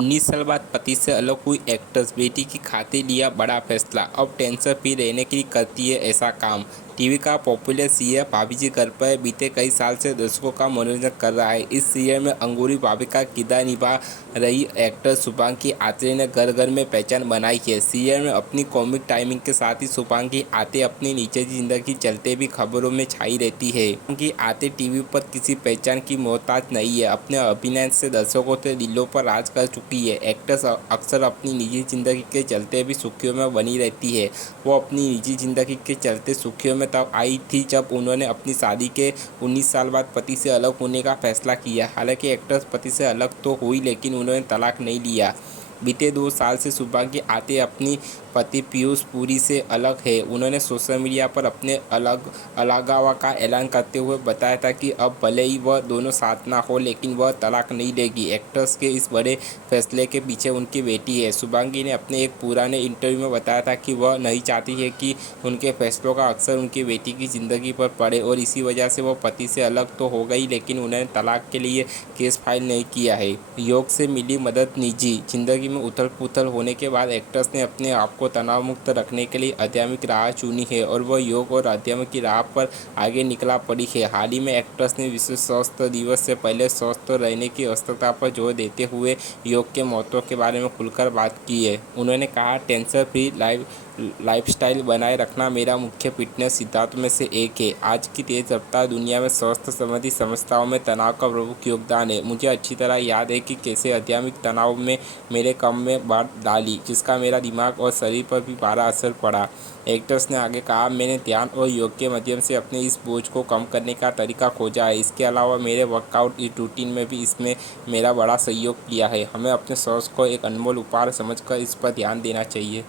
19 साल बाद पति से अलग हुई एक्ट्रेस, बेटी की खातिर लिया बड़ा फैसला। अब टेंशन फ्री रहने के लिए करती है ऐसा काम। टीवी का पॉपुलर सीरियल भाभी जी घर पर बीते कई साल से दर्शकों का मनोरंजन कर रहा है। इस सीरियल में अंगूरी भाभी का किरदार निभा रही एक्ट्रेस शुभांगी आत्रे ने घर घर में पहचान बनाई है। सीरियल में अपनी कॉमिक टाइमिंग के साथ ही शुभांगी आत्रे अपनी निजी जिंदगी चलते भी खबरों में छाई रहती है। शुभांगी आत्रे टीवी पर किसी पहचान की मोहताज नहीं है। अपने अभिनय से दर्शकों के दिलों पर राज कर चुकी है। एक्ट्रेस अक्सर अपनी निजी जिंदगी के चलते भी सुर्खियों में बनी रहती है। वो अपनी निजी जिंदगी के चलते सुर्खियों में तब आई थी जब उन्होंने अपनी शादी के 19 साल बाद पति से अलग होने का फैसला किया। हालांकि एक्ट्रेस पति से अलग तो हुई, लेकिन उन्होंने तलाक नहीं लिया। बीते 2 साल से शुभांगी आत्रे अपनी पति पीयूष पुरी से अलग है। उन्होंने सोशल मीडिया पर अपने अलगाव का ऐलान करते हुए बताया था कि अब भले ही वह दोनों साथ ना हो, लेकिन वह तलाक नहीं लेगी। एक्ट्रेस के इस बड़े फैसले के पीछे उनकी बेटी है। शुभांगी ने अपने एक पुराने इंटरव्यू में बताया था कि वह नहीं चाहती है कि उनके फैसलों का अक्सर उनकी बेटी की ज़िंदगी पर पड़े और इसी वजह से वह पति से अलग तो हो गई, लेकिन उन्होंने तलाक के लिए केस फाइल नहीं किया है। योग से मिली मदद। निजी जिंदगी में उथल-पुथल होने के बाद एक्ट्रेस ने अपने आप को तनाव मुक्त रखने के लिए आध्यात्मिक राह चुनी है और वह योग और अध्यात्म की राह पर आगे निकला पड़ी है। हाल ही में एक्ट्रेस ने विश्व स्वास्थ्य दिवस से पहले स्वस्थ रहने की आवश्यकता पर जोर देते हुए योग के महत्व के बारे में खुलकर बात की है। उन्होंने कहा, टेंशन फ्री लाइफस्टाइल बनाए रखना मेरा मुख्य फिटनेस सिद्धांतों में से एक है। आज की तेज रफ्तार दुनिया में स्वास्थ्य संबंधी समस्याओं में तनाव का प्रमुख योगदान है। मुझे अच्छी तरह याद है कि कैसे आध्यात्मिक तनाव में मेरे काम में बाढ़ डाली, जिसका मेरा दिमाग और शरीर पर भी बड़ा असर पड़ा। एक्ट्रेस ने आगे कहा, मैंने ध्यान और योग के माध्यम से अपने इस बोझ को कम करने का तरीका खोजा है। इसके अलावा मेरे वर्कआउट रूटीन में भी इसमें मेरा बड़ा सहयोग किया है। हमें अपने स्वास्थ्य को एक अनमोल उपहार समझकर इस पर ध्यान देना चाहिए।